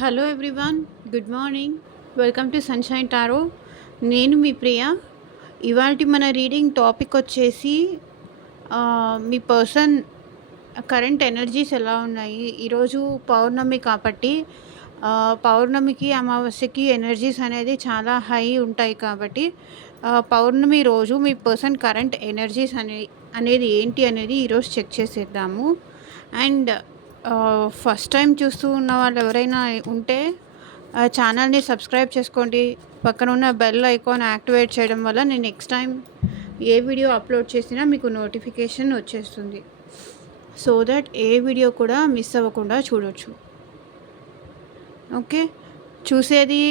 Hello everyone, good morning. Welcome to sunshine tarot. నేను మీ ప్రియ. ఇవాల్టి మన రీడింగ్ టాపిక్ వచ్చేసి మీ పర్సన్ కరెంట్ ఎనర్జీస్ ఎలా ఉన్నాయి. ఈరోజు పౌర్ణమి కాబట్టి పౌర్ణమికి అమావాస్యకి ఎనర్జీస్ అనేది చాలా హై ఉంటాయి కాబట్టి పౌర్ణమి రోజు మీ పర్సన్ కరెంట్ ఎనర్జీస్ అనేది ఏంటి అనేది ఈరోజు చెక్ చేసేద్దాము. అండ్ ఫస్ట్ టైం చూస్తూ ఉన్న వాళ్ళు ఎవరైనా ఉంటే ఛానల్ని సబ్స్క్రైబ్ చేసుకోండి. పక్కన ఉన్న బెల్ ఐకాన్ యాక్టివేట్ చేయడం వల్ల నేను నెక్స్ట్ టైం ఏ వీడియో అప్లోడ్ చేసినా మీకు నోటిఫికేషన్ వచ్చేస్తుంది. సో దట్ ఏ వీడియో కూడా మిస్ అవ్వకుండా చూడొచ్చు. ఓకే, చూసేది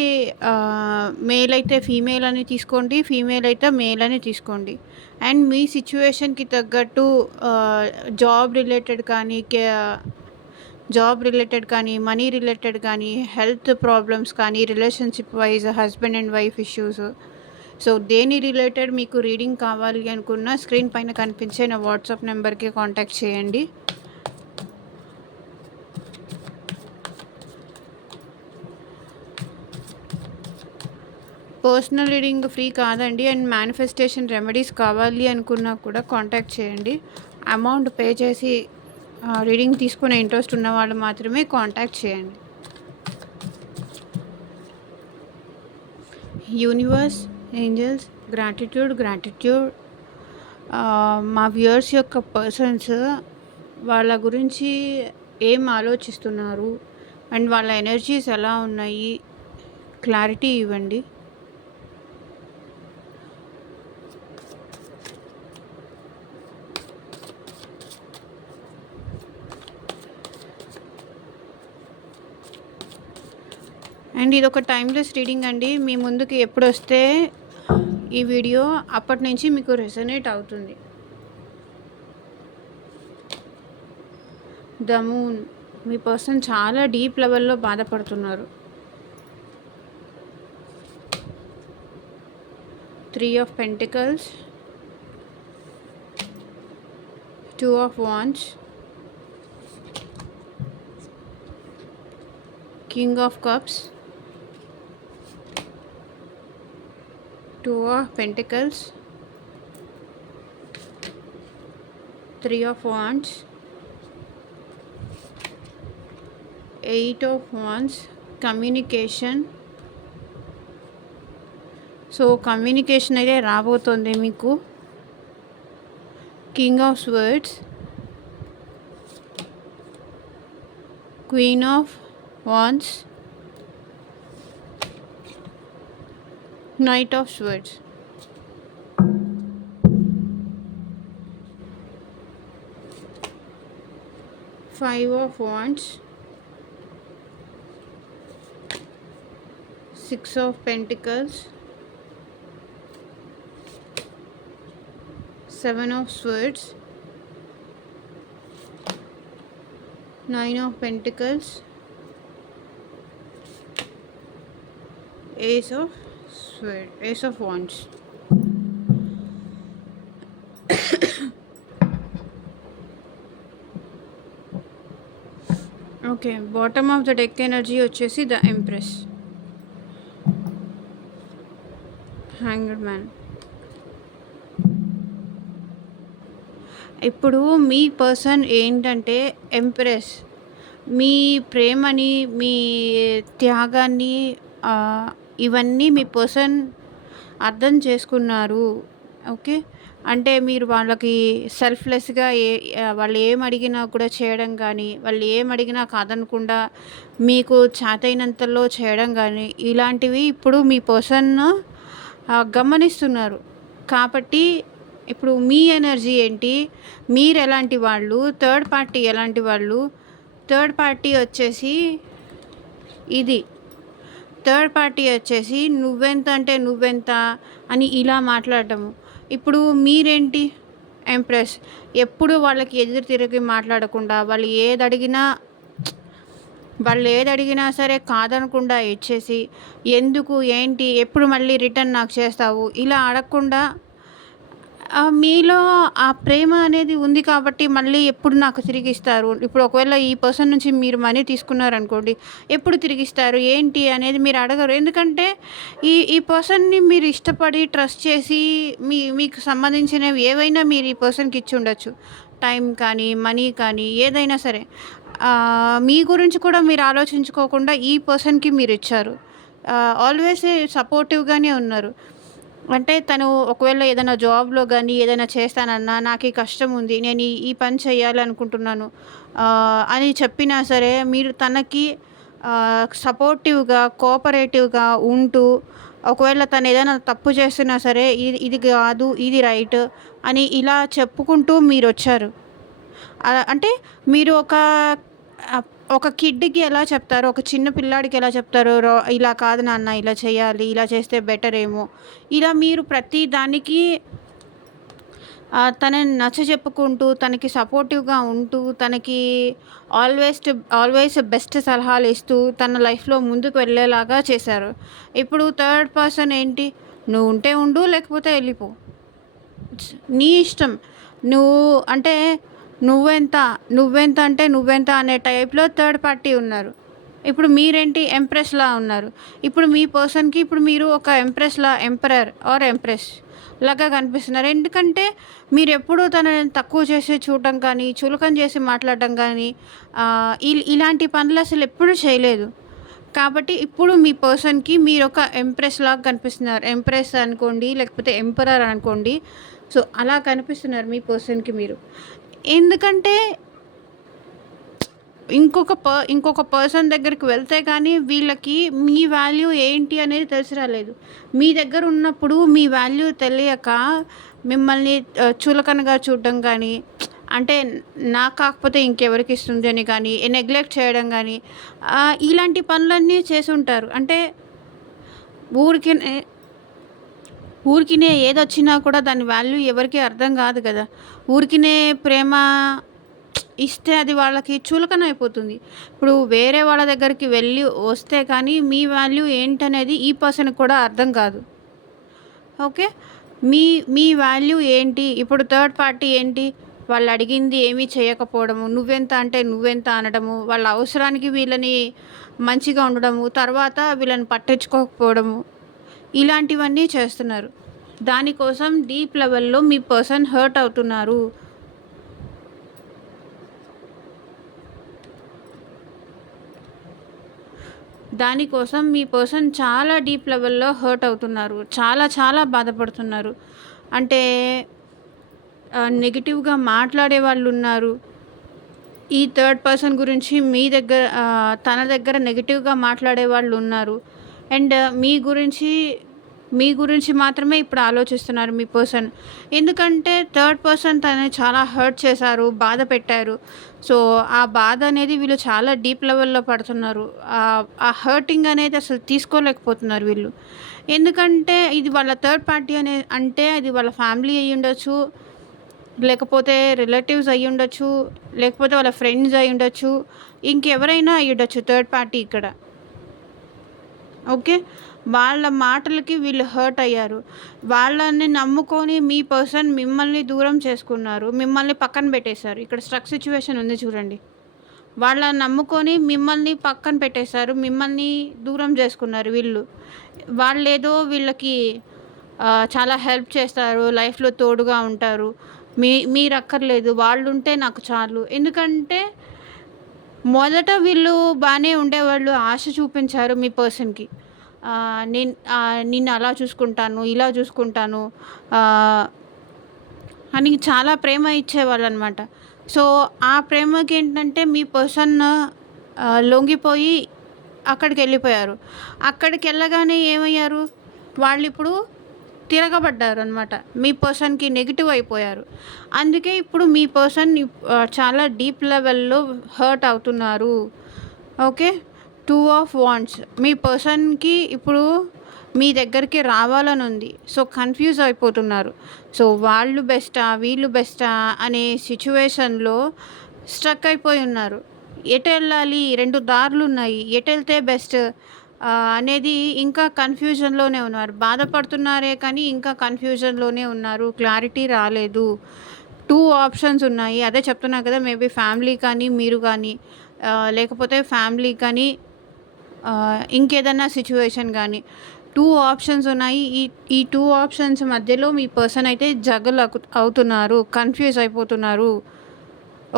మేల్ అయితే ఫీమేల్ అని తీసుకోండి, ఫీమేల్ అయితే మేల్ అని తీసుకోండి. అండ్ మీ సిచ్యువేషన్కి తగ్గట్టు జాబ్ రిలేటెడ్ కానీ మనీ రిలేటెడ్ కానీ హెల్త్ ప్రాబ్లమ్స్ కానీ relationship wise husband and wife issues, so దేని రిలేటెడ్ మీకు రీడింగ్ కావాలి అనుకున్న స్క్రీన్ పైన కనిపించే నా వాట్సాప్ నెంబర్కి కాంటాక్ట్ చేయండి. పర్సనల్ రీడింగ్ ఫ్రీ కాదండి. అండ్ మేనిఫెస్టేషన్ రెమెడీస్ కావాలి అనుకున్నా కూడా కాంటాక్ట్ చేయండి. అమౌంట్ పే చేసి రీడింగ్ తీసుకునే ఇంట్రెస్ట్ ఉన్న వాళ్ళు మాత్రమే కాంటాక్ట్ చేయండి. Universe, angels, gratitude. మా వ్యూయర్స్ యొక్క పర్సన్స్ వాళ్ళ గురించి ఏం ఆలోచిస్తున్నారు అండ్ వాళ్ళ ఎనర్జీస్ ఎలా ఉన్నాయి, క్లారిటీ ఇవ్వండి. అండ్ ఇది ఒక టైమ్లెస్ రీడింగ్ అండి. మీ ముందుకు ఎప్పుడు వస్తే ఈ వీడియో అప్పటి నుంచి మీకు రెసొనేట్ అవుతుంది. ద మూన్, మీ పర్సన్ చాలా డీప్ లెవెల్లో బాధపడుతున్నారు. 3 of Pentacles, 2 of Wands, King of Cups, 2 of Pentacles, 3 of Wands, 8 of Wands. Communication. So communication అయితే రాబోతుంది మీకు. King of swords, queen of wands, knight of swords. Five of wands, 6 of Pentacles, 7 of Swords, 9 of Pentacles, Ace of Wands. Okay, bottom of the deck energy వచ్చేసి the empress, hanged man. ఇప్పుడు మీ person ఏంటంటే empress మీ ప్రేమని, మీ త్యాగాన్ని, ఇవన్నీ మీ person అర్థం చేసుకున్నారు. Okay, అంటే మీరు వాళ్ళకి సెల్ఫ్లెస్గా వాళ్ళు ఏం అడిగినా కూడా చేయడం కానీ, వాళ్ళు ఏం అడిగినా కాదనకుండా మీకు చేతైనంతలో చేయడం కానీ, ఇలాంటివి ఇప్పుడు మీ పర్సన్ గమనిస్తున్నారు. కాబట్టి ఇప్పుడు మీ ఎనర్జీ ఏంటి, మీరు ఎలాంటి వాళ్ళు, థర్డ్ పార్టీ ఎలాంటి వాళ్ళు. థర్డ్ పార్టీ వచ్చేసి ఇది, థర్డ్ పార్టీ వచ్చేసి నువ్వెంత అంటే నువ్వెంత అని ఇలా మాట్లాడటము. ఇప్పుడు మీరేంటి, ఎంప్రెస్. ఎప్పుడు వాళ్ళకి ఎదురు తిరిగి మాట్లాడకుండా, వాళ్ళు ఏది అడిగినా సరే కాదనకుండా ఇచ్చేసి, ఎందుకు ఏంటి ఎప్పుడు మళ్ళీ రిటర్న్ నాకు చేస్తావు ఇలా అడగకుండా మీలో ఆ ప్రేమ అనేది ఉంది కాబట్టి మళ్ళీ ఎప్పుడు నాకు తిరిగిస్తారు? ఇప్పుడు ఒకవేళ ఈ పర్సన్ నుంచి మీరు మనీ తీసుకున్నారనుకోండి, ఎప్పుడు తిరిగిస్తారు? ఏంటి అనేది మీరు అడగరు. ఎందుకంటే ఈ పర్సన్‌ని మీరు ఇష్టపడి, ట్రస్ట్ చేసి మీకు సంబంధించినవి ఏవైనా మీరు ఈ పర్సన్‌కి ఇచ్చుండొచ్చు. టైం కానీ, మనీ కానీ ఏదైనా సరే. మీ గురించి కూడా మీరు ఆలోచించుకోకుండా ఈ పర్సన్‌కి మీరిచ్చారు. ఆల్వేస్ సపోర్టివ్‌గానే ఉన్నారు. అంటే తను ఒకవేళ ఏదైనా జాబ్‌లో గానీ, ఏదైనా చేస్తానన్నా, నాకీ కష్టం ఉంది. నేను ఈ పని చేయాలనుకుంటున్నాను అని చెప్పినా సరే, మీరు తనకి సపోర్టివ్‌గా, కోఆపరేటివ్‌గా ఉంటూ, ఒకవేళ తనేదైనా తప్పు చేస్తున్నా సరే, ఇది ఇది గాదు, ఇది రైట్ అని ఇలా చెప్పుకుంటూ మీరొచ్చారు. అంటే మీరు ఆహ్, ఒక కిడ్‌కి ఎలా చెప్తారో, ఒక చిన్న పిల్లాడికి ఎలా చెప్తారో, ఇలా కాదు నాన్న, ఇలా చేయాలి, ఇలా చేస్తే బెటరేమో, ఇలా మీరు ప్రతి దానికి తనని నచ్చజెప్పుకుంటూ, తనకి సపోర్టివ్‌గా ఉంటూ, తనకి ఆల్వేస్ బెస్ట్ సలహాలిస్తూ, తన లైఫ్‌లో ముందుకు వెళ్ళేలాగా చేశారు. ఇప్పుడు థర్డ్ పర్సన్ ఏంటి? నువ్వుంటే ఉండు, లేకపోతే ఎళ్ళిపో. నీ ఇష్టం. నువ్వు అంటే నువ్వెంత, నువ్వెంత అంటే నువ్వెంత అనే టైప్‌లో థర్డ్ పార్టీ ఉన్నారు. ఇప్పుడు మీరేంటి ఎంప్రెస్‌లా ఉన్నారు. ఇప్పుడు మీ పర్సన్‌కి ఇప్పుడు మీరు ఒక ఎంప్రెస్‌లా ఎంపరర్ ఆర్ ఎంప్రెస్ లాగా కనిపిస్తున్నారు. ఎందుకంటే మీరెప్పుడూ తనని తక్కువ చేసి చూడటం కానీ, చులకన చేసి మాట్లాడడం గానీ ఇలాంటి పనులు అసలెప్పుడు చేయలేదు. కాబట్టి ఇప్పుడు మీ పర్సన్‌కి మీరొక ఎంప్రెస్‌లాగా కనిపిస్తున్నారు. ఎంప్రెస్ అనుకోండి, లేకపోతే ఎంపరర్ అనుకోండి. సో, అలా కనిపిస్తున్నారు మీ పర్సన్‌కి మీరు. ఎందుకంటే ఇంకొక పర్సన్ దగ్గరికి వెళ్తే కానీ వీళ్ళకి మీ వాల్యూ ఏంటి అనేది తెలిసి రాలేదు. మీ దగ్గర ఉన్నప్పుడు మీ వాల్యూ తెలియక మిమ్మల్ని చులకనగా చూడడం కానీ, అంటే నాకు కాకపోతే ఇంకెవరికిస్తుంది అని కానీ, నెగ్లెక్ట్ చేయడం కానీ ఇలాంటి పనులన్నీ చేసుంటారు. అంటే ఊరికినే ఊరికినే ఏదొచ్చినా కూడా దాని వాల్యూ ఎవరికీ అర్థం కాదు కదా! ఊరికినే ప్రేమ ఇస్తే అది వాళ్ళకి చులకన అయిపోతుంది. ఇప్పుడు వేరే వాళ్ళ దగ్గరికి వెళ్ళి వస్తే కానీ మీ వాల్యూ ఏంటనేది ఈ పర్సన్‌కి కూడా అర్థం కాదు. ఓకే. మీ మీ వాల్యూ ఏంటి? ఇప్పుడు థర్డ్ పార్టీ ఏంటి? వాళ్ళు అడిగింది ఏమీ చేయకపోవడము, నువ్వెంత అంటే నువ్వెంత అనడము, వాళ్ళ అవసరానికి వీళ్ళని మంచిగా ఉండడము, తర్వాత వీళ్ళని పట్టించుకోకపోవడము, ఇలాంటివన్నీ చేస్తున్నారు. దానికోసం డీప్ లెవెల్‌లో మీ పర్సన్ హర్ట్ అవుతున్నారు. దానికోసం మీ పర్సన్ చాలా డీప్ లెవెల్‌లో హర్ట్ అవుతున్నారు. చాలా చాలా బాధపడుతున్నారు. అంటే నెగెటివ్‌గా మాట్లాడే వాళ్ళున్నారు. ఈ థర్డ్ పర్సన్ గురించి తన దగ్గర నెగెటివ్‌గా మాట్లాడే వాళ్ళున్నారు. అండ్ మీ గురించి మాత్రమే ఇప్పుడు ఆలోచిస్తున్నారు మీ పర్సన్. ఎందుకంటే థర్డ్ పర్సన్ తనని చాలా హర్ట్ చేశారు, బాధ పెట్టారు. సో, ఆ బాధ అనేది వీళ్ళు చాలా డీప్ లెవెల్‌లో పడుతున్నారు. ఆ హర్టింగ్ అనేది అసలు తీసుకోలేకపోతున్నారు వీళ్ళు. ఎందుకంటే ఇది వాళ్ళ థర్డ్ పార్టీ అంటే అది వాళ్ళ ఫ్యామిలీ అయ్యుండొచ్చు, లేకపోతే రిలేటివ్స్ అయ్యుండొచ్చు, లేకపోతే వాళ్ళ ఫ్రెండ్స్ అయ్యుండొచ్చు, ఇంకెవరైనా అయ్యుండొచ్చు థర్డ్ పార్టీ ఇక్కడ. ఓకే. వాళ్ళ మాటలకి వీళ్ళు హర్ట్ అయ్యారు. వాళ్ళని నమ్ముకొని మీ పర్సన్ మిమ్మల్ని దూరం చేసుకున్నారు. మిమ్మల్ని పక్కన పెట్టేశారు. ఇక్కడ స్ట్రక్ సిట్యుయేషన్ ఉంది చూడండి. వాళ్ళని నమ్ముకొని మిమ్మల్ని పక్కన పెట్టేశారు. మిమ్మల్ని దూరం చేసుకున్నారు వీళ్ళు. వాళ్ళేదో వీళ్ళకి చాలా హెల్ప్ చేస్తారు. లైఫ్‌లో తోడుగా ఉంటారు. మీరక్కర్లేదు. వాళ్ళుంటే నాకు చాలు. ఎందుకంటే మొదట వీళ్ళు బానే ఉండేవాళ్ళు. ఆశ చూపించారు మీ పర్సన్‌కి. నిన్ను అలా చూసుకుంటాను, ఇలా చూసుకుంటాను అని చాలా ప్రేమ ఇచ్చేవాళ్ళనమాట. సో, ఆ ప్రేమకేంటంటే మీ పర్సన్ లొంగిపోయి అక్కడికెళ్ళిపోయారు. అక్కడికెళ్ళగానే ఏమయ్యారు? వాళ్ళిప్పుడు తిరగబడ్డారనమాట. మీ పర్సన్‌కి నెగెటివ్ అయిపోయారు. అందుకే ఇప్పుడు మీ పర్సన్ చాలా డీప్ లెవెల్‌లో హర్ట్ అవుతున్నారు. ఓకే. 2 of wands. మీ పర్సన్‌కి ఇప్పుడు మీ దగ్గరికి రావాలనుంది. సో, కన్‌ఫ్యూజ్ అయిపోతున్నారు. సో, వాళ్ళు బెస్టా? వీళ్ళు బెస్టా? అనే సిట్యుయేషన్‌లో స్ట్రక్ అయిపోయి ఉన్నారు. ఎటెళ్ళాలి? 2 దారులున్నాయి. ఎటెళ్తే బెస్ట్? అనేది ఇంకా కన్‌ఫ్యూజన్‌లోనే ఉన్నారు. బాధపడుతున్నారే కానీ ఇంకా కన్‌ఫ్యూజన్‌లోనే ఉన్నారు. క్లారిటీ రాలేదు. 2 ఆప్షన్స్ ఉన్నాయి. అదే చెప్తున్నా కదా! మేబీ ఫ్యామిలీ కానీ, మీరు కానీ లేకపోతే ఫ్యామిలీ కానీ ఇంకేదన్నా సిట్యుయేషన్ గానీ 2 ఆప్షన్స్ ఉన్నాయి. ఈ 2 ఆప్షన్స్ మధ్యలో మీ పర్సన్ అయితే జగల్ అవుతున్నారు. కన్‌ఫ్యూజ్ అయిపోతున్నారు.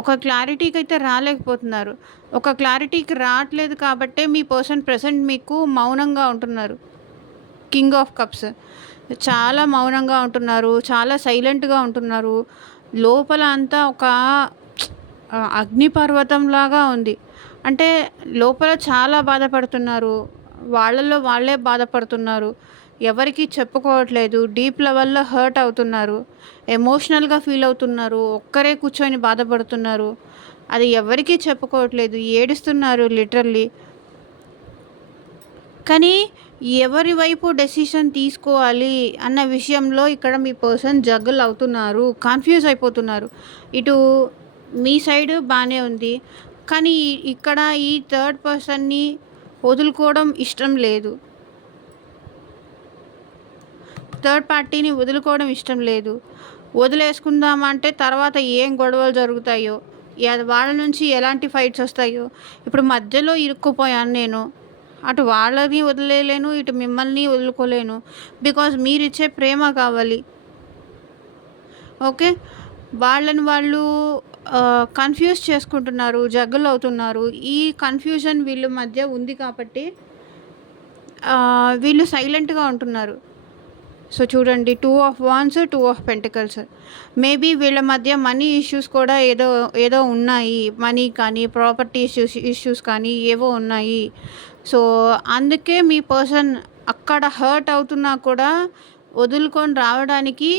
ఒక క్లారిటీకైతే రాలేకపోతున్నారు. ఒక క్లారిటీకి రావట్లేదు కాబట్టే మీ పర్సన్ ప్రెజెంట్ మీకు మౌనంగా ఉంటున్నారు. King of cups. చాలా మౌనంగా ఉంటున్నారు. చాలా సైలెంట్‌గా ఉంటున్నారు. లోపల అంతా ఒక అగ్నిపర్వతంలాగా ఉంది. అంటే లోపల చాలా బాధపడుతున్నారు. వాళ్ళలో వాళ్ళే బాధపడుతున్నారు. ఎవరికీ చెప్పుకోవట్లేదు. డీప్ లెవెల్‌లో హర్ట్ అవుతున్నారు. ఎమోషనల్‌గా ఫీల్ అవుతున్నారు. ఒక్కరే కూర్చొని బాధపడుతున్నారు. అది ఎవరికీ చెప్పుకోవట్లేదు. ఏడుస్తున్నారు లిటరల్లీ. కానీ ఎవరి వైపు డెసిషన్ తీసుకోవాలి అన్న విషయంలో ఇక్కడ మీ పర్సన్ జగ్గల్ అవుతున్నారు. కన్‌ఫ్యూజ్ అయిపోతున్నారు. ఇటు మీ సైడ్ బానే ఉంది. కానీ ఇక్కడ ఈ థర్డ్ పర్సన్‌ని వదులుకోవడం ఇష్టం లేదు. థర్డ్ పార్టీని వదులుకోవడం ఇష్టం లేదు. వదిలేసుకుందామంటే తర్వాత ఏం గొడవలు జరుగుతాయో, వాళ్ళ నుంచి ఎలాంటి ఫైట్స్ వస్తాయో. ఇప్పుడు మధ్యలో ఇరుక్కుపోయాను నేను. అటు వాళ్ళని వదిలేయలేను, ఇటు మిమ్మల్ని వదులుకోలేను. బికాజ్ మీరిచ్చే ప్రేమ కావాలి. ఓకే. వాళ్ళని వాళ్ళు కన్‌ఫ్యూజ్ చేసుకుంటున్నారు. జగ్గల్ అవుతున్నారు. ఈ కన్‌ఫ్యూజన్ వీళ్ళ మధ్య ఉంది కాబట్టి వీళ్ళు సైలెంట్‌గా ఉంటున్నారు. సో చూడండి 2 of wands, 2 of pentacles. Maybe వీళ్ళ మధ్య మనీ ఇష్యూస్ కూడా ఏదో ఉన్నాయి. మనీ కానీ, ప్రాపర్టీ ఇష్యూస్ కానీ ఏవో ఉన్నాయి. సో అందుకే మీ పర్సన్ అక్కడ హర్ట్ అవుతున్నా కూడా వదులుకొని రావడానికి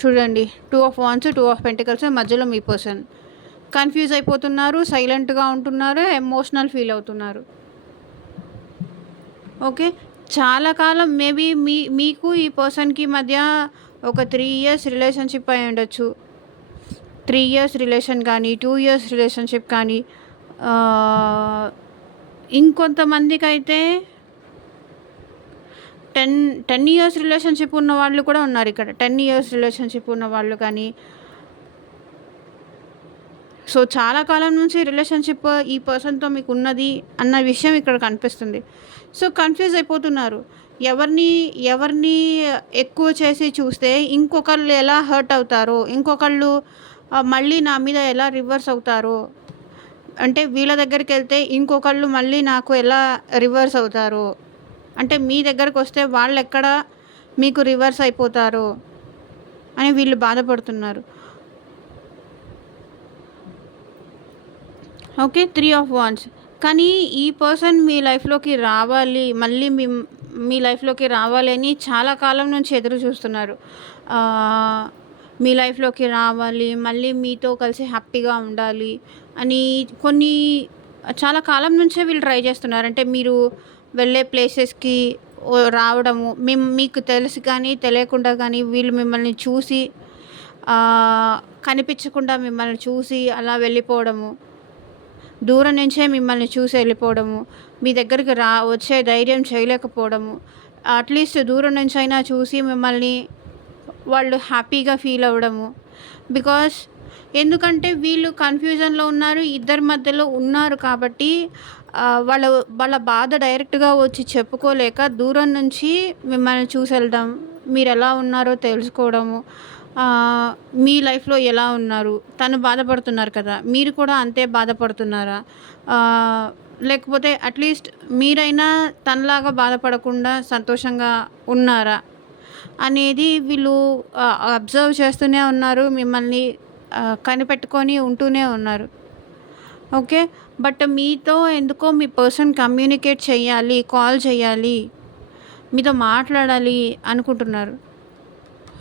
చూడండి 2 ఆఫ్ వాండ్స్, 2 ఆఫ్ పెంటికల్స్ మధ్యలో మీ పర్సన్ కన్‌ఫ్యూజ్ అయిపోతున్నారు. సైలెంట్‌గా ఉంటున్నారు. ఎమోషనల్ ఫీల్ అవుతున్నారు. ఓకే. చాలా కాలం మేబీ మీకు ఈ పర్సన్‌కి మధ్య ఒక 3 ఇయర్స్ రిలేషన్‌షిప్ అయి ఉండొచ్చు. 3 ఇయర్స్ రిలేషన్ కానీ, 2 ఇయర్స్ రిలేషన్‌షిప్ కానీ ఇంకొంతమందికైతే 10 ఇయర్స్ రిలేషన్‌షిప్ ఉన్న వాళ్ళు కూడా ఉన్నారు ఇక్కడ. 10 ఇయర్స్ రిలేషన్‌షిప్ ఉన్న వాళ్ళు కానీ సో చాలా కాలం నుంచి రిలేషన్‌షిప్ ఈ పర్సన్‌తో మీకు ఉన్నది అన్న విషయం ఇక్కడ కనిపిస్తుంది. సో కన్‌ఫ్యూజ్ అయిపోతున్నారు. ఎవరిని ఎక్కువ చేసి చూస్తే ఇంకొకళ్ళు ఎలా హర్ట్ అవుతారో, ఇంకొకళ్ళు మళ్ళీ నా మీద ఎలా రివర్స్ అవుతారో, అంటే వీళ్ళ దగ్గరికెళ్తే ఇంకొకళ్ళు మళ్ళీ నాకు ఎలా రివర్స్ అవుతారో, అంటే మీ దగ్గరకొస్తే వాళ్ళెక్కడ మీకు రివర్స్ అయిపోతారో అని వీళ్ళు బాధపడుతున్నారు. ఓకే. 3 of wands. కానీ ఈ పర్సన్ మీ లైఫ్‌లోకి రావాలి, మళ్ళీ మీ లైఫ్‌లోకి రావాలి అని చాలా కాలం నుంచి ఎదురు చూస్తున్నారు. మీ లైఫ్‌లోకి రావాలి, మళ్ళీ మీతో కలిసి హ్యాపీగా ఉండాలి అని చాలా కాలం నుంచే వీళ్ళు ట్రై చేస్తున్నారు. అంటే మీరు వెళ్ళే ప్లేసెస్‌కి రావడము, మీకు తెలిసి కానీ, తెలియకుండా కానీ వీళ్ళు మిమ్మల్ని చూసి కనిపించకుండా మిమ్మల్ని చూసి అలా వెళ్ళిపోవడము. దూరం నుంచే మిమ్మల్ని చూసి వెళ్ళిపోవడము. మీ దగ్గరికి వచ్చే ధైర్యం చేయలేకపోవడము. అట్‌లీస్ట్ దూరం నుంచైనా చూసి మిమ్మల్ని వాళ్ళు హ్యాపీగా ఫీల్ అవ్వడము. ఎందుకంటే వీళ్ళు కన్‌ఫ్యూజన్‌లో ఉన్నారు. ఇద్దరి మధ్యలో ఉన్నారు కాబట్టి వాళ్ళ బాధ డైరెక్ట్‌గా వచ్చి చెప్పుకోలేక దూరం నుంచి మిమ్మల్ని చూసి వెళ్ళడం, మీరెలా ఉన్నారో తెలుసుకోవడము. మీ లైఫ్‌లో ఎలా ఉన్నారు? తను బాధపడుతున్నారు కదా! మీరు కూడా అంతే బాధపడుతున్నారా? లేకపోతే అట్‌లీస్ట్ మీరైనా తనలాగా బాధపడకుండా సంతోషంగా ఉన్నారా? అనేది వీళ్ళు అబ్జర్వ్ చేస్తూనే ఉన్నారు. మిమ్మల్ని కనిపెట్టుకొని ఉంటూనే ఉన్నారు. ఓకే. బట్ మీతో ఎందుకో మీ పర్సన్ కమ్యూనికేట్ చేయాలి, కాల్ చేయాలి, మీతో మాట్లాడాలి అనుకుంటున్నారు.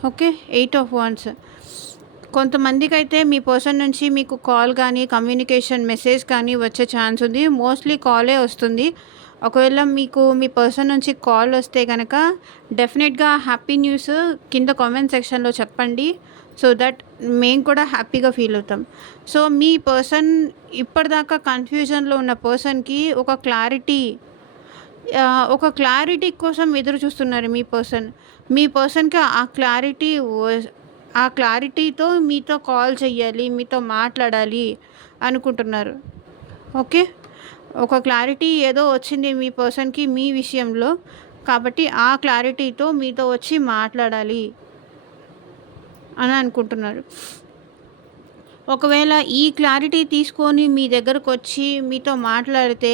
ఓకే. 8 of wands. కొంతమందికైతే మీ పర్సన్ నుంచి మీకు కాల్ కానీ, కమ్యూనికేషన్ మెసేజ్ కానీ వచ్చే ఛాన్స్ ఉంది. మోస్ట్‌లీ కాలే వస్తుంది. ఒకవేళ మీకు మీ పర్సన్ నుంచి కాల్ వస్తే గనక డెఫినెట్‌గా హ్యాపీ న్యూస్ కింద కామెంట్ సెక్షన్‌లో చెప్పండి. సో దట్ మేము కూడా హ్యాపీగా ఫీల్ అవుతాం. సో మీ పర్సన్ ఇప్పటిదాకా కన్‌ఫ్యూజన్‌లో ఉన్న పర్సన్‌కి ఒక క్లారిటీ ఒక క్లారిటీ కోసం ఎదురు చూస్తున్నారు మీ పర్సన్. మీ పర్సన్‌కి ఆ క్లారిటీతో మీతో కాల్ చేయాలి, మీతో మాట్లాడాలి అనుకుంటున్నారు. ఓకే. ఒక క్లారిటీ ఏదో వచ్చింది మీ పర్సన్‌కి మీ విషయంలో. కాబట్టి ఆ క్లారిటీతో మీతో వచ్చి మాట్లాడాలి అని అనుకుంటున్నారు. ఒకవేళ ఈ క్లారిటీ తీసుకొని మీ దగ్గరకొచ్చి మీతో మాట్లాడితే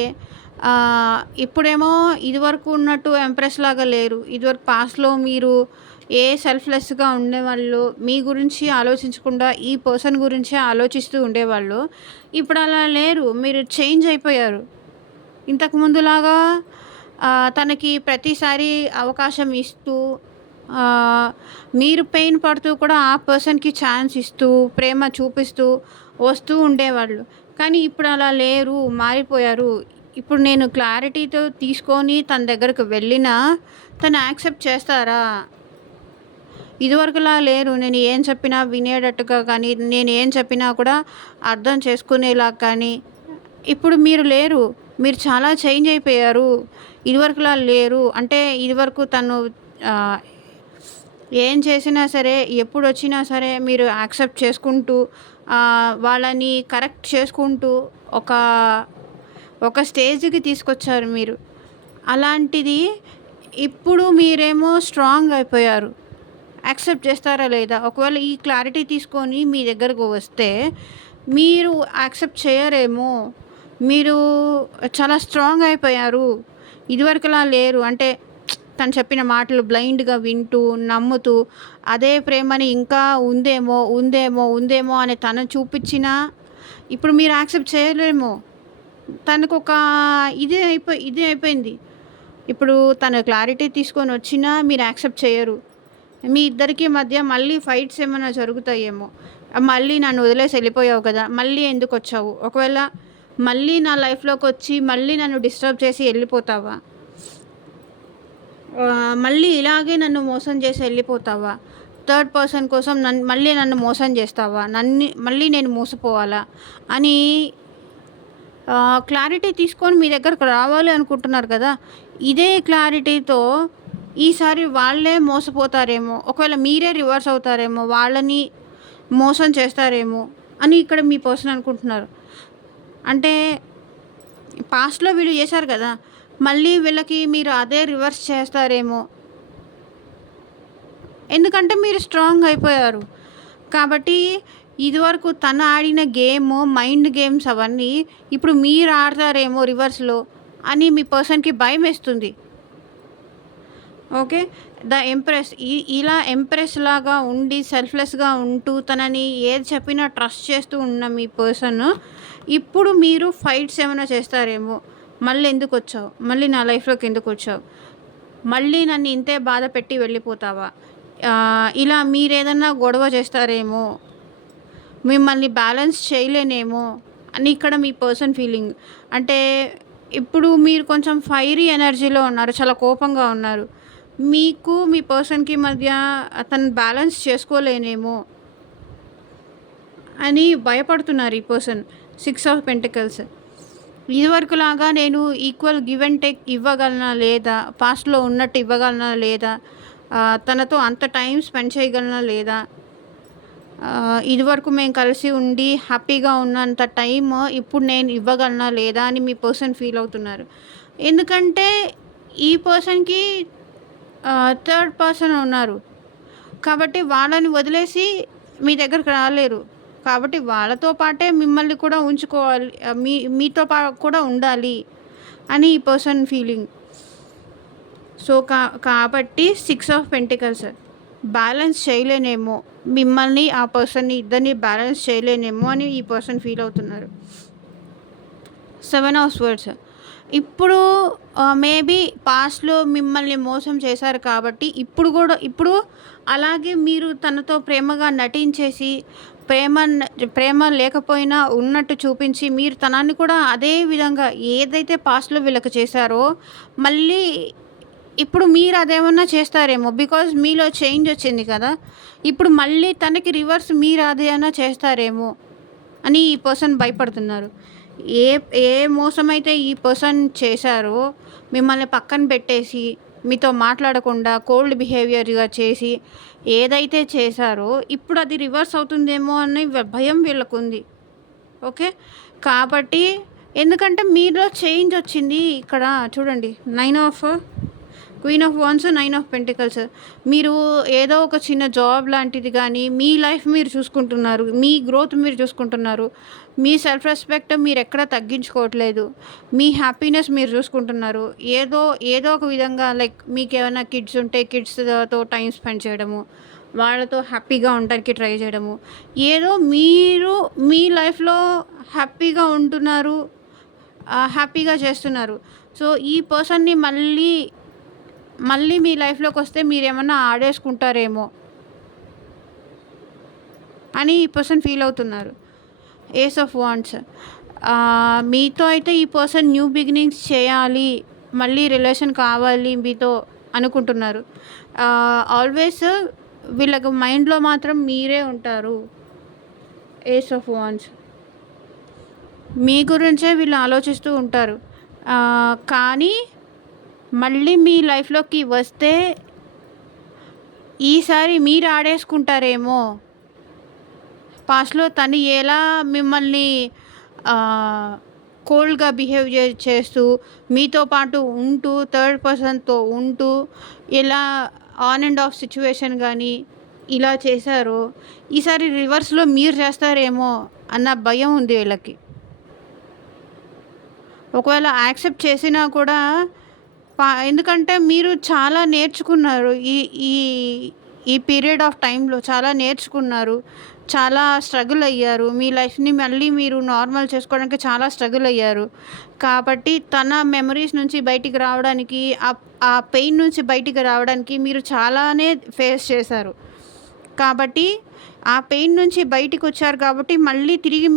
ఇప్పుడేమో ఇదివరకు ఉన్నట్టు ఎంప్రెస్ లాగా లేరు. ఇదివరకు పాస్ట్‌లో మీరు సెల్ఫ్‌లెస్‌గా ఉండేవాళ్ళో, మీ గురించి ఆలోచించకుండా ఈ పర్సన్ గురించే ఆలోచిస్తూ ఉండేవాళ్ళు. ఇప్పుడు అలా లేరు. మీరు చేంజ్ అయిపోయారు. ఇంతకు ముందులాగా తనకి ప్రతిసారి అవకాశం ఇస్తూ, మీరు పెయిన్ పడుతూ కూడా ఆ పర్సన్‌కి ఛాన్స్ ఇస్తూ, ప్రేమ చూపిస్తూ వస్తూ ఉండేవాళ్ళు. కానీ ఇప్పుడు అలా లేరు. మారిపోయారు. ఇప్పుడు నేను క్లారిటీతో తీసుకొని తన దగ్గరకు వెళ్ళినా తను యాక్సెప్ట్ చేస్తారా? ఇదివరకులా లేరు. నేను ఏం చెప్పినా వినేటట్టుగా కానీ, నేను ఏం చెప్పినా కూడా అర్థం చేసుకునేలా కానీ, ఇప్పుడు మీరు లేరు. మీరు చాలా చేంజ్ అయిపోయారు. ఇదివరకులా లేరు. అంటే ఇదివరకు తను ఏం చేసినా సరే, ఎప్పుడొచ్చినా సరే మీరు యాక్సెప్ట్ చేసుకుంటూ, వాళ్ళని కరెక్ట్ చేసుకుంటూ ఒక స్టేజ్‌కి తీసుకొచ్చారు మీరు. అలాంటిది ఇప్పుడు మీరేమో స్ట్రాంగ్ అయిపోయారు. యాక్సెప్ట్ చేస్తారా లేదా? ఒకవేళ ఈ క్లారిటీ తీసుకొని మీ దగ్గరకు వస్తే మీరు యాక్సెప్ట్ చేయరేమో. మీరు చాలా స్ట్రాంగ్ అయిపోయారు. ఇదివరకులా లేరు. అంటే తను చెప్పిన మాటలు బ్లైండ్‌గా వింటూ, నమ్ముతూ, అదే ప్రేమని ఇంకా ఉందేమో, ఉందేమో, ఉందేమో అని తను చూపిచ్చినా ఇప్పుడు మీరు యాక్సెప్ట్ చేయలేమో. తనకొక ఇదే అయిపోయింది. ఇప్పుడు తను క్లారిటీ తీసుకొని వచ్చినా మీరు యాక్సెప్ట్ చేయరు. మీ ఇద్దరికి మధ్య మళ్ళీ ఫైట్స్ ఏమైనా జరుగుతాయేమో. మళ్ళీ నన్ను వదిలేసి వెళ్ళిపోయావు కదా! మళ్ళీ ఎందుకొచ్చావు? ఒకవేళ మళ్ళీ నా లైఫ్‌లోకొచ్చి మళ్ళీ నన్ను డిస్టర్బ్ చేసి వెళ్ళిపోతావా? మళ్ళీ ఇలాగే నన్ను మోసం చేసి వెళ్ళిపోతావా? థర్డ్ పర్సన్ కోసం మళ్ళీ నన్ను మోసం చేస్తావా? మళ్ళీ నేను మోసపోవాలా? అని క్లారిటీ తీసుకొని మీ దగ్గరకు రావాలి అనుకుంటున్నారు కదా! ఇదే క్లారిటీతో ఈసారి వాళ్ళే మోసపోతారేమో, ఒకవేళ మీరే రివర్స్ అవుతారేమో, వాళ్ళని మోసం చేస్తారేమో అని ఇక్కడ మీ పర్సన్ అనుకుంటున్నారు. అంటే పాస్ట్‌లో వీళ్ళు చేశారు కదా! మళ్ళీ వీళ్ళకి మీరు అదే రివర్స్ చేస్తారేమో. ఎందుకంటే మీరు స్ట్రాంగ్ అయిపోయారు. కాబట్టి ఇదివరకు తను ఆడిన మైండ్ గేమ్స్ అవన్నీ ఇప్పుడు మీరు ఆడతారేమో రివర్స్‌లో అని మీ పర్సన్‌కి భయమేస్తుంది. ఓకే. ద ఎంప్రెస్ ఇలా ఎంప్రెస్ లాగా ఉండి సెల్ఫ్‌లెస్‌గా ఉంటూ తనని ఏది చెప్పినా ట్రస్ట్ చేస్తూ ఉన్న మీ పర్సన్ ఇప్పుడు మీరు ఫైట్స్ ఏమైనా చేస్తారేమో. మళ్ళీ ఎందుకొచ్చావు? మళ్ళీ నా లైఫ్‌లోకి ఎందుకొచ్చావు? మళ్ళీ నన్ను ఇంతే బాధ పెట్టి వెళ్ళిపోతావా? ఇలా మీరేదన్నా గొడవ చేస్తారేమో. మిమ్మల్ని బ్యాలెన్స్ చేయలేనేమో అని ఇక్కడ మీ పర్సన్ ఫీలింగ్. అంటే ఇప్పుడు మీరు కొంచెం ఫైరీ ఎనర్జీలో ఉన్నారు. చాలా కోపంగా ఉన్నారు. మీకు మీ పర్సన్‌కి మధ్య అతను బ్యాలెన్స్ చేసుకోలేనేమో అని భయపడుతున్నారు ఈ పర్సన్. 6 of pentacles. ఇదివరకులాగా నేను ఈక్వల్ గివ్ అండ్ టేక్ ఇవ్వగలనా లేదా? పాస్ట్‌లో ఉన్నట్టు ఇవ్వగలనా లేదా? తనతో అంత టైం స్పెండ్ చేయగలనా లేదా? ఇదివరకు మేము కలిసి ఉండి హ్యాపీగా ఉన్నంత టైమ్ ఇప్పుడు నేను ఇవ్వగలనా లేదా అని మీ పర్సన్ ఫీల్ అవుతున్నారు. ఎందుకంటే ఈ పర్సన్‌కి థర్డ్ పర్సన్ ఉన్నారు. కాబట్టి వాళ్ళని వదిలేసి మీ దగ్గరికి రాలేరు. కాబట్టి వాళ్ళతో పాటే మిమ్మల్ని కూడా ఉంచుకోవాలి. మీతో కూడా ఉండాలి అని ఈ పర్సన్ ఫీలింగ్. సో కాబట్టి 6 ఆఫ్ పెంటికల్స్ బ్యాలెన్స్ చేయలేనేమో. మిమ్మల్ని, ఆ పర్సన్‌ని ఇద్దరిని బ్యాలెన్స్ చేయలేనేమో అని ఈ పర్సన్ ఫీల్ అవుతున్నారు. 7 ఆఫ్ స్వర్డ్స్. ఇప్పుడు మేబీ పాస్ట్‌లో మిమ్మల్ని మోసం చేశారు కాబట్టి ఇప్పుడు అలాగే మీరు తనతో ప్రేమగా నటించేసి ప్రేమ లేకపోయినా ఉన్నట్టు చూపించి మీరు తనని కూడా అదే విధంగా ఏదైతే పాస్ట్‌లో వీళ్ళకి చేశారో మళ్ళీ ఇప్పుడు మీరు అదేమన్నా చేస్తారేమో. బికాజ్ మీలో చేంజ్ వచ్చింది కదా! ఇప్పుడు మళ్ళీ తనకి రివర్స్ మీరు అదేమన్నా చేస్తారేమో అని ఈ పర్సన్ భయపడుతున్నారు. ఏ ఏ మోసమైతే ఈ పర్సన్ చేశారో, మిమ్మల్ని పక్కన పెట్టేసి, మీతో మాట్లాడకుండా కోల్డ్ బిహేవియర్‌గా చేసి, ఏదైతే చేశారో ఇప్పుడు అది రివర్స్ అవుతుందేమో అనే భయం వీళ్ళకుంది. ఓకే. కాబట్టి ఎందుకంటే మీలో చేంజ్ వచ్చింది. ఇక్కడ చూడండి, queen of wands, 9 of pentacles. మీరు ఏదో ఒక చిన్న జాబ్ లాంటిది కానీ, మీ లైఫ్ మీరు చూసుకుంటున్నారు, మీ గ్రోత్ మీరు చూసుకుంటున్నారు, మీ సెల్ఫ్ రెస్పెక్ట్ మీరు ఎక్కడ తగ్గించుకోవట్లేదు, మీ హ్యాపీనెస్ మీరు చూసుకుంటున్నారు. ఏదో ఏదో ఒక విధంగా లైక్ మీకు ఏమైనా కిడ్స్ ఉంటే కిడ్స్‌తో టైం స్పెండ్ చేయడము, వాళ్ళతో హ్యాపీగా ఉండడానికి ట్రై చేయడము, ఏదో మీరు మీ లైఫ్‌లో హ్యాపీగా ఉంటున్నారు, హ్యాపీగా చేస్తున్నారు. సో ఈ పర్సన్‌ని మళ్ళీ మీ లైఫ్‌లోకి వస్తే మీరేమన్నా ఆడేసుకుంటారేమో అని ఈ పర్సన్ ఫీల్ అవుతున్నారు. Ace of wands. మీతో అయితే ఈ పర్సన్ న్యూ బిగినింగ్స్ చేయాలి, మళ్ళీ రిలేషన్ కావాలి మీతో అనుకుంటున్నారు. ఆల్వేస్ వీళ్ళకి మైండ్‌లో మాత్రం మీరే ఉంటారు. ఏస్ ఆఫ్ వాండ్స్. మీ గురించే వీళ్ళు ఆలోచిస్తూ ఉంటారు. కానీ మళ్ళీ మీ లైఫ్‌లోకి వస్తే ఈసారి మీరు ఆడేసుకుంటారేమో. పాస్ట్‌లో తను ఎలా మిమ్మల్ని కోల్డ్‌గా బిహేవ్ చేస్తూ, మీతో పాటు ఉంటూ, థర్డ్ పర్సన్‌తో ఉంటూ, ఇలా ఆన్ అండ్ ఆఫ్ సిట్యుయేషన్ కానీ ఇలా చేశారో, ఈసారి రివర్స్‌లో మీరు చేస్తారేమో అన్న భయం ఉంది వీళ్ళకి. ఒకవేళ యాక్సెప్ట్ చేసినా కూడా ఎందుకంటే మీరు చాలా నేర్చుకున్నారు. ఈ ఈ ఈ పీరియడ్ ఆఫ్ టైంలో చాలా నేర్చుకున్నారు. చాలా స్ట్రగుల్ అయ్యారు. మీ లైఫ్‌ని మళ్ళీ మీరు నార్మల్ చేసుకోవడానికి చాలా స్ట్రగుల్ అయ్యారు. కాబట్టి తన మెమరీస్ నుంచి బయటికి రావడానికి, ఆ పెయిన్ నుంచి బయటికి రావడానికి మీరు చాలానే ఫేస్ చేశారు. కాబట్టి ఆ పెయిన్ నుంచి బయటికొచ్చారు కాబట్టి మళ్ళీ తిరిగి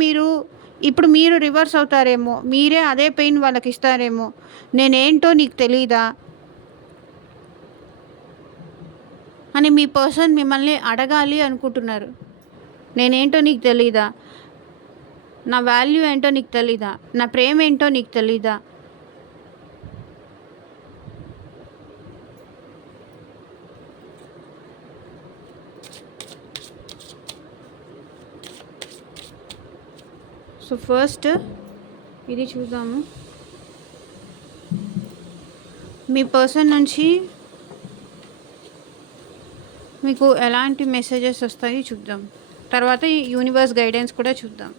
ఇప్పుడు మీరు రివర్స్ అవుతారేమో. మీరే అదే పెయిన్ వాళ్ళకిస్తారేమో. నేనేంటో నీకు తెలీదా అని మీ పర్సన్ మిమ్మల్ని అడగాలి అనుకుంటున్నారు. నేనేంటో నీకు తెలీదా? నా వాల్యూ ఏంటో నీకు తెలీదా? నా ప్రేమ ఏంటో నీకు తెలీదా? సో ఫస్ట్ ఇది చూద్దాము. మీ పర్సన్ నుంచి మీకు ఎలాంటి మెసేజెస్ వస్తాయి చూద్దాం. తర్వాత యూనివర్స్ గైడెన్స్ కూడా చూద్దాం.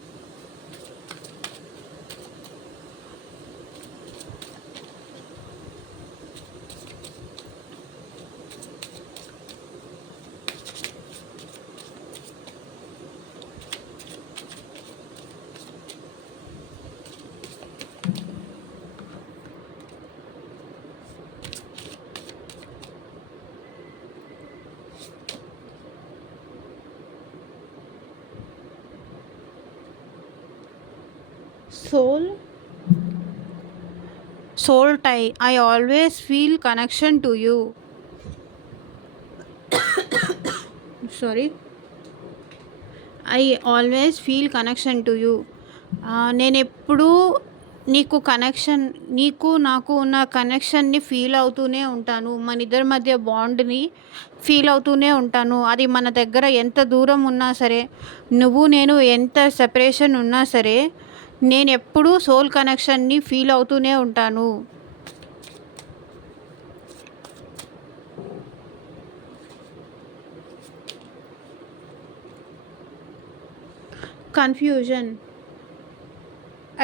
soul tie. I always feel connection to you. Sorry. I always feel connection to you. నేను ఎప్పుడూ నీకు నాకు ఉన్న కనెక్షన్ని ఫీల్ అవుతూనే ఉంటాను. మన ఇద్దరి మధ్య బాండ్ని ఫీల్ అవుతూనే ఉంటాను. అది మన దగ్గర ఎంత దూరం ఉన్నా సరే, నువ్వు నేను ఎంత సెపరేషన్ ఉన్నా సరే, నేను ఎప్పుడూ సోల్ కనెక్షన్ని ఫీల్ అవుతూనే ఉంటాను. Confusion.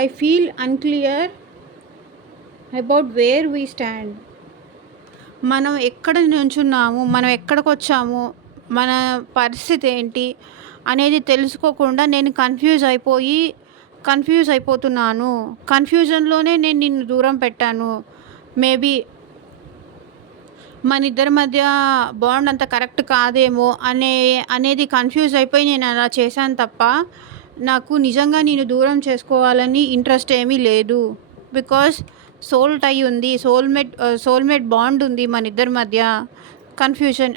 I feel unclear about where we stand. మనం ఎక్కడ నుంచున్నాము, మనం ఎక్కడికి వచ్చాము, మన పరిస్థితి ఏంటి అనేది తెలుసుకోకుండా నేను కన్ఫ్యూజ్ అయిపోతున్నాను. కన్ఫ్యూజన్లోనే నేను నిన్ను దూరం పెట్టాను. మేబీ మన ఇద్దరి మధ్య బాండ్ అంత కరెక్ట్ కాదేమో అనేది కన్ఫ్యూజ్ అయిపోయి నేను అలా చేశాను తప్ప, నాకు నిజంగా నేను దూరం చేసుకోవాలని ఇంట్రెస్ట్ ఏమీ లేదు. బికాస్ సోల్ టై ఉంది, సోల్మేట్ బాండ్ ఉంది మన ఇద్దరి మధ్య. Confusion.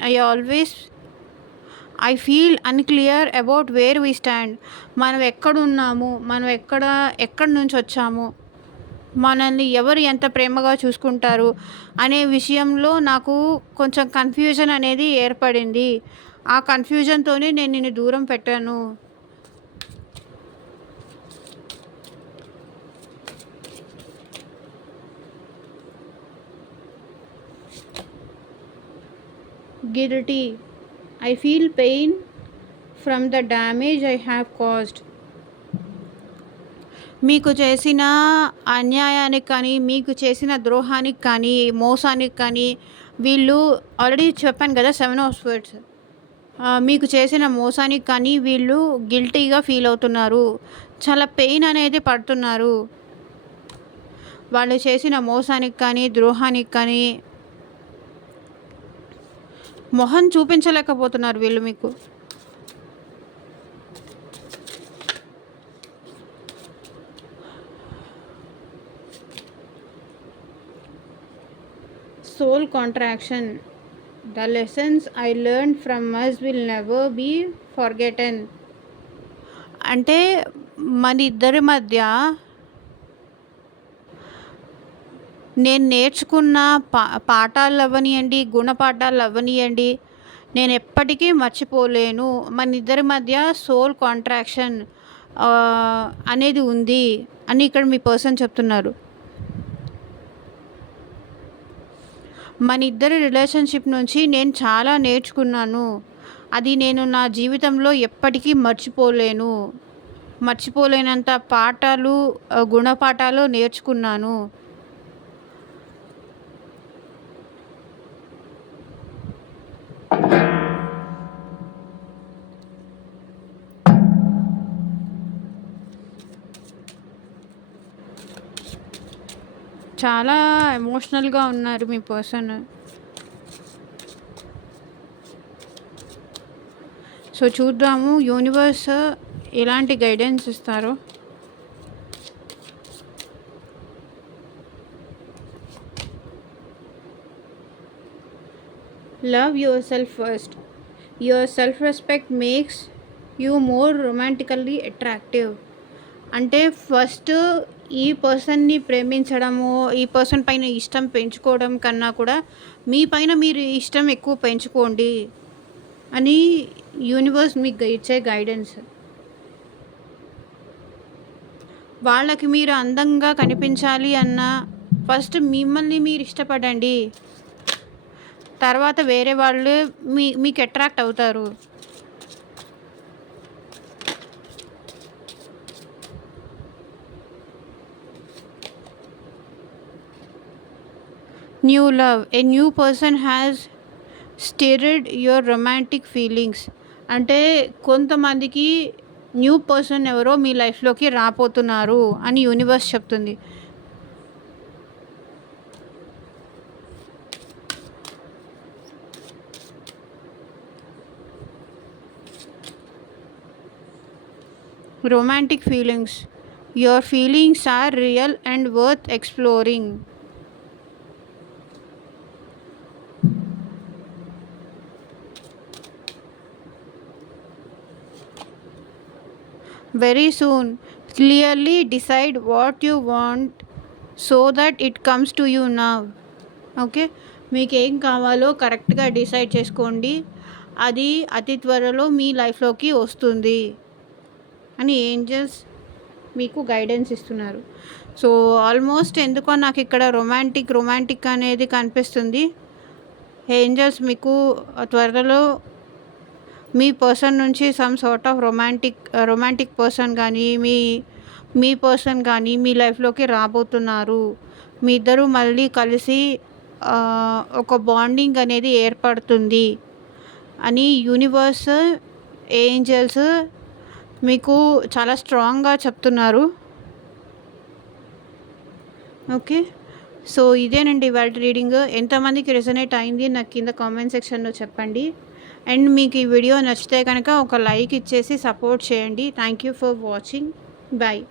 I feel unclear about where we stand. మనం ఎక్కడున్నాము? మనం ఎక్కడి నుంచొచ్చాము? మనల్ని ఎవరు ఎంత ప్రేమగా చూసుకుంటారు? అనే విషయంలో నాకు కొంచెం కన్‌ఫ్యూజన్ అనేది ఏర్పడింది. ఆ కన్‌ఫ్యూజన్‌తోనే నేను నిన్ను దూరం పెట్టాను. Guilty. I feel pain from the damage I have caused. మీకు చేసిన అన్యాయానికి కానీ, మీకు చేసిన ద్రోహానికి కానీ, మోసానికి కానీ వీళ్ళు ఆల్రెడీ చెప్పాను కదా 7 ఆఫ్ స్వర్డ్స్. మీకు చేసిన మోసానికి కానీ వీళ్ళు గిల్టీగా ఫీల్ అవుతున్నారు. చాలా పెయిన్ అనేది పడుతున్నారు. వాళ్ళు చేసిన మోసానికి కానీ, ద్రోహానికి కానీ మొహం చూపించలేకపోతున్నారు వీళ్ళు మీకు. Soul contraction. The lessons I learned from us will never be forgotten. అంటే మన ఇద్దరి మధ్య నేను నేర్చుకున్న పాఠాలు అవ్వనియండి, గుణపాఠాలు అవ్వనియండి, నేను ఎప్పటికీ మర్చిపోలేను. మన ఇద్దరి మధ్య సోల్ కాంట్రాక్షన్ అనేది ఉంది అని ఇక్కడ మీ పర్సన్ చెప్తున్నారు. మన ఇద్దరి రిలేషన్షిప్ నుంచి నేను చాలా నేర్చుకున్నాను. అది నేను నా జీవితంలో ఎప్పటికీ మర్చిపోలేనంత పాఠాలు, గుణపాఠాలు నేర్చుకున్నాను. చాలా ఎమోషనల్గా ఉన్నారు మీ పర్సన్. సో చూద్దాము యూనివర్స్ ఎలాంటి గైడెన్స్ ఇస్తారో. Love your self first. Your self respect makes you more రొమాంటికల్లీ attractive. అంటే ఫస్ట్ ఈ పర్సన్ని ప్రేమించడము, ఈ పర్సన్ పైన ఇష్టం పెంచుకోవడం కన్నా కూడా మీ పైన మీరు ఇష్టం ఎక్కువ పెంచుకోండి అని యూనివర్స్ మీకు ఇచ్చే గైడెన్స్. వాళ్ళకి మీరు అందంగా కనిపించాలి అన్నా ఫస్ట్ మిమ్మల్ని మీరు ఇష్టపడండి. తర్వాత వేరే వాళ్ళు మీకు అట్రాక్ట్ అవుతారు. New love. A new person has stirred your romantic feelings. అంటే కొంతమందికి న్యూ పర్సన్ ఎవరో మీ లైఫ్లోకి రాబోతున్నారు అని యూనివర్స్ చెప్తుంది. Romantic feelings. Your feelings are real and worth exploring. Very soon, clearly decide what you want so that it comes to you now. Okay, మీకు ఏం కావాలో కరెక్ట్గా డిసైడ్ చేసుకోండి, అది అతి త్వరలో మీ లైఫ్లోకి వస్తుంది అని ఏంజల్స్ మీకు గైడెన్స్ ఇస్తున్నారు. సో ఆల్మోస్ట్ ఎందుకో నాకు ఇక్కడ రొమాంటిక్ అనేది కనిపిస్తుంది. ఏంజల్స్ మీకు త్వరలో మీ పర్సన్ నుంచి some sort of romantic person కానీ మీ పర్సన్ కానీ మీ లైఫ్లోకి రాబోతున్నారు. మీ ఇద్దరు మళ్ళీ కలిసి ఒక బాండింగ్ అనేది ఏర్పడుతుంది అని యూనివర్స్, ఏంజల్స్ మీకు చాలా స్ట్రాంగ్గా చెప్తున్నారు. ఓకే, సో ఇదేనండి ఇవాళ రీడింగ్. ఎంతమందికి రెజొనేట్ అయింది నాకు కింద కామెంట్ సెక్షన్లో చెప్పండి. అండ్ మీకు ఈ వీడియో నచ్చితే కనుక ఒక లైక్ ఇచ్చేసి సపోర్ట్ చేయండి. Thank you for watching. Bye.